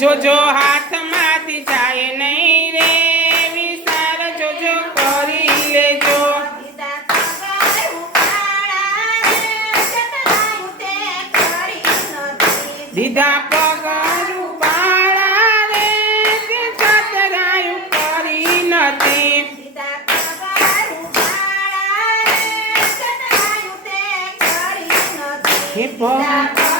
જોજો હાથમાંથી જાય નહીં રે વિચાર જોજો કરી લેજો. દીધા પગાર ઉપાડા રે તે કરી નથી. દીધા પગાર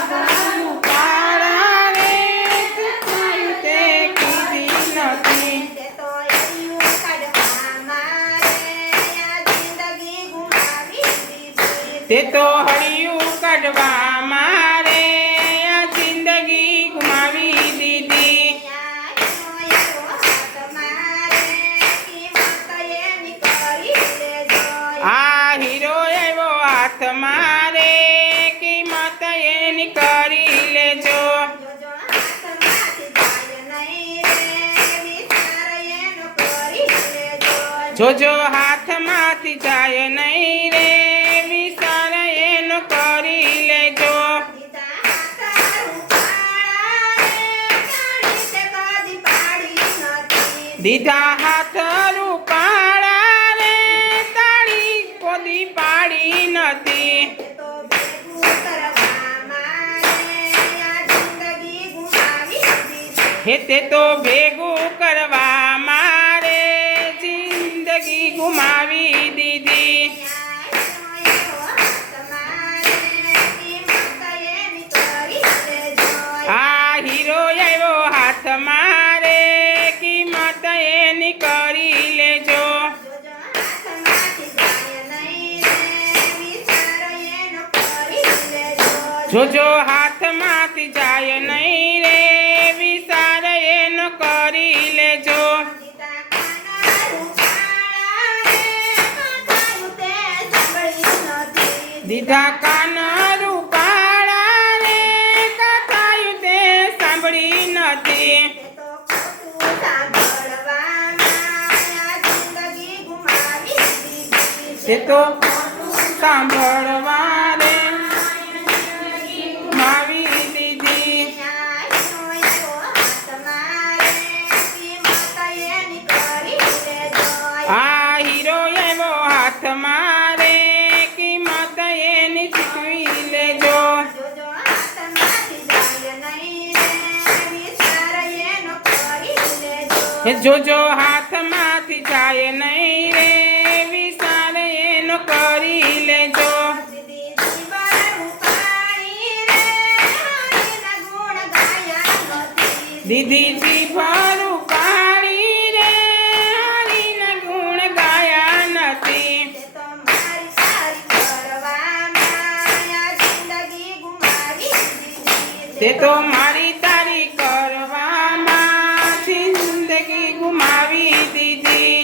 તે તો હળિયું કાઢવા મારે જિંદગી ગુમાવી દીધી. આ હીરો એવો હાથ મારે, કિંમત એની કરી લેજો. જોજો હાથમાંથી દીધા હાથ રૂપાળા રે તાળી કોદી પાડી નથી હે તે તો ભેગું કરવા જોજો હાથમાંથી જાય નહીં રે વિચાર એનો કરી લેજો. દીધા કાન રૂપાળા રે કથાયું તે સાંભળી નથી. તે તો સાંભળવા હાથ મારે કિંમત એની ચૂકવી લેજો હે જોજો હાથમાંથી જાય નહીં રે વિચાર એનો કરી લેજો દીદી જીભરું તે તો મારી તારી કરવામાં જિંદગી ગુમાવી દીધી.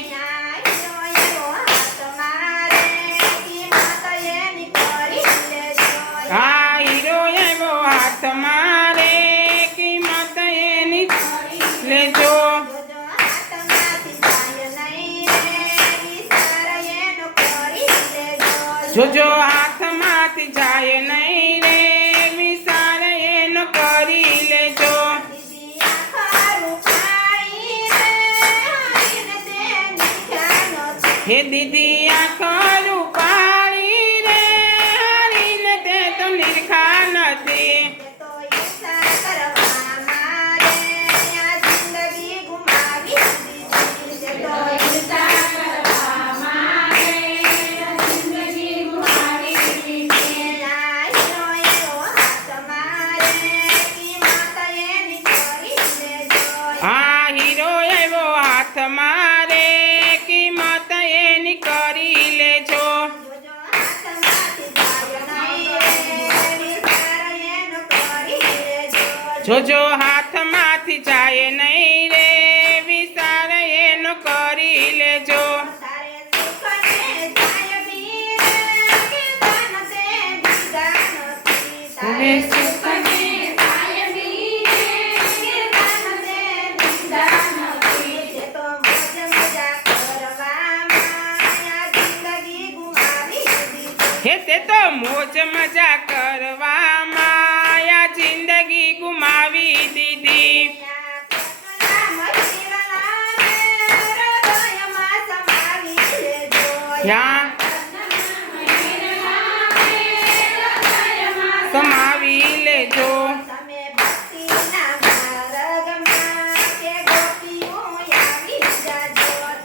આ હીરો એવો હાથ મારે કિંમત એની લેજો. જોજો હાથમાંથી જાય નહીં રે. હે દીદી આ ખરું જોજો હાથમાંથી જાય નહીં રે વિચાર એનો કરી લેજો. હે તે તો મોજ મજા કરવામાં જિંદગી ગુમાવી દીધી. સમાવી લેજો.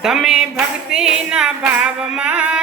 તમે ભક્તિના ભાવમાં